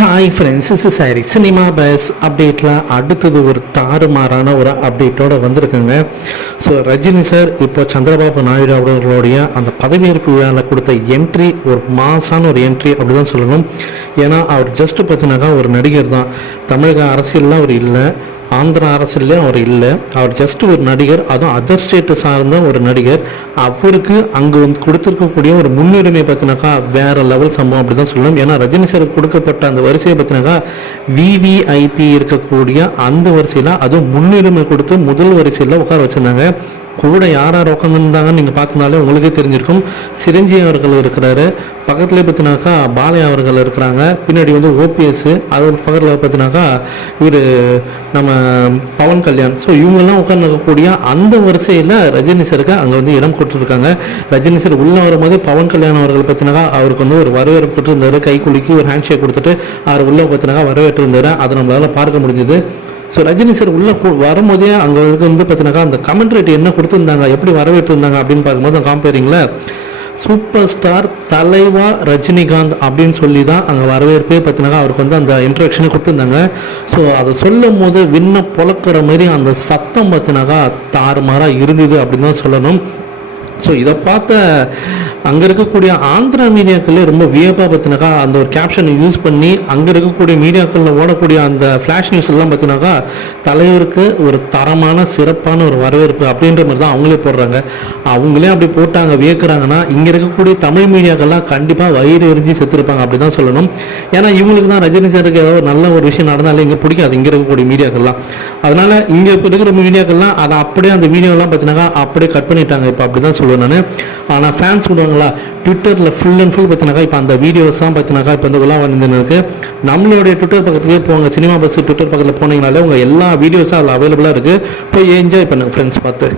Hi friends is sorry cinema buzz அப்டேட்டில் அடுத்தது ஒரு தாறுமாறான ஒரு அப்டேட்டோட வந்திருக்குங்க. ஸோ ரஜினி சார் இப்போ சந்திரபாபு நாயுடு அவர்களுடைய அந்த பதவியேற்பு விழாவில் கொடுத்த என்ட்ரி ஒரு மாசான ஒரு என்ட்ரி அப்படி தான் சொல்லணும். ஏன்னா அவர் ஜஸ்ட் பார்த்தினாக்கா ஒரு நடிகர் தான் தமிழக அரசியல்லாம் அவர் இல்லை. ஆந்திர அரசுலேயும் அவர் இல்லை. அவர் ஜஸ்ட் ஒரு நடிகர் அதுவும் அதர் ஸ்டேட்டு சார்ந்த ஒரு நடிகர். அவருக்கு அங்கே வந்து கொடுத்துருக்கக்கூடிய ஒரு முன்னுரிமை பார்த்தினாக்கா வேற லெவல் சம்பவம் அப்படி தான் சொல்லணும். ஏன்னா ரஜினி சார் கொடுக்கப்பட்ட அந்த வரிசையை பார்த்தினாக்கா விவிஐபி இருக்கக்கூடிய அந்த வரிசையில் அதுவும் முன்னுரிமை கொடுத்து முதல் வரிசையில் உட்கார வச்சுருந்தாங்க. கூட யார் யார் உட்காந்துருந்தாங்கன்னு நீங்கள் பார்த்தனாலே உங்களுக்கே தெரிஞ்சிருக்கும். சிரஞ்சீவி அவர்கள் இருக்கிறாரு. பக்கத்துலேயே பார்த்தினாக்கா பாலையா அவர்கள் இருக்கிறாங்க. பின்னாடி வந்து ஓபிஎஸ். அது பக்கத்தில் பார்த்தினாக்கா இவர் நம்ம பவன் கல்யாண். ஸோ இவங்கெல்லாம் உட்காந்துருக்கக்கூடிய அந்த வரிசையில் ரஜினி சருக்கு அங்கே வந்து இடம் கொடுத்துருக்காங்க. ரஜினி சார் உள்ளே வரும்போது பவன் கல்யாண் அவர்கள் பார்த்தினாக்கா அவருக்கு வந்து ஒரு வரவேற்பு கொடுத்துருந்தாரு. கை குலுக்கி ஒரு ஹேண்ட் ஷேக் கொடுத்துட்டு அவர் உள்ளே பார்த்தினாக்கா வரவேற்று இருந்தார் அதை நம்மளால் பார்க்க முடிஞ்சது. ஸோ ரஜினி சார் உள்ளே வரும்போதே அங்கே வந்து பார்த்தீங்கன்னாக்கா அந்த கமெண்ட் ரேட் என்ன கொடுத்துருந்தாங்க எப்படி வரவேற்று இருந்தாங்க அப்படின்னு பார்க்கும்போது காம்பேரிங்கில் சூப்பர் ஸ்டார் தலைவா ரஜினிகாந்த் அப்படின்னு சொல்லி தான் அங்கே வரவேற்பே பார்த்தீங்கன்னா அவருக்கு வந்து அந்த இன்ட்ரடக்ஷனே கொடுத்துருந்தாங்க. ஸோ அதை சொல்லும் போது விண்ண பொழக்கிற மாதிரி அந்த சத்தம் பார்த்தினாக்கா தாறுமாறாக இருந்தது அப்படின்னு தான் சொல்லணும். ஸோ இதை பார்த்த அங்கே இருக்கக்கூடிய ஆந்திரா மீடியாக்களே ரொம்ப வியப்பாக பார்த்தினாக்கா அந்த ஒரு கேப்ஷனை யூஸ் பண்ணி அங்கே இருக்கக்கூடிய மீடியாக்களில் ஓடக்கூடிய அந்த ஃப்ளாஷ் நியூஸ் எல்லாம் பார்த்தினாக்கா தலைவருக்கு ஒரு தரமான சிறப்பான ஒரு வரவேற்பு அப்படின்ற மாதிரி தான் அவங்களே போடுறாங்க. அவங்களே அப்படி போட்டாங்க வியக்கிறாங்கன்னா இங்கே இருக்கக்கூடிய தமிழ் மீடியாக்கள்லாம் கண்டிப்பாக வயிறு எரிஞ்சு செத்துருப்பாங்க அப்படி தான் சொல்லணும். ஏன்னா இவங்களுக்கு தான் ரஜினி சாருக்கு ஏதோ ஒரு நல்ல ஒரு விஷயம் நடந்தாலும் இங்கே பிடிக்காது இங்கே இருக்கக்கூடிய மீடியாக்கள்லாம். அதனால் இங்கே இருக்கிற மீடியாக்கள்லாம் அதை அப்படியே அந்த வீடியோலாம் பார்த்தினாக்கா அப்படியே கட் பண்ணிட்டாங்க. இப்போ அப்படி தான் சொல்லுவேன் நான். ஆனால் ஃபேன்ஸ் விடுவாங்களா ட்விட்டரில் ஃபுல் அண்ட் ஃபுல் பார்த்தினாக்கா இப்போ அந்த வீடியோஸ் தான் பார்த்தினாக்கா இப்போ இந்த உலா வந்து இருக்கு. நம்மளுடைய ட்விட்டர் பக்கத்துலேயே போங்க சினிமா பஸ் ட்விட்டர் பக்கத்தில் போனீங்கனாலே உங்கள் எல்லா வீடியோஸும் அதில் அவைலபிளாக இருக்குது போய் என்ஜாய் பண்ணுங்க ஃப்ரெண்ட்ஸ் பார்த்து.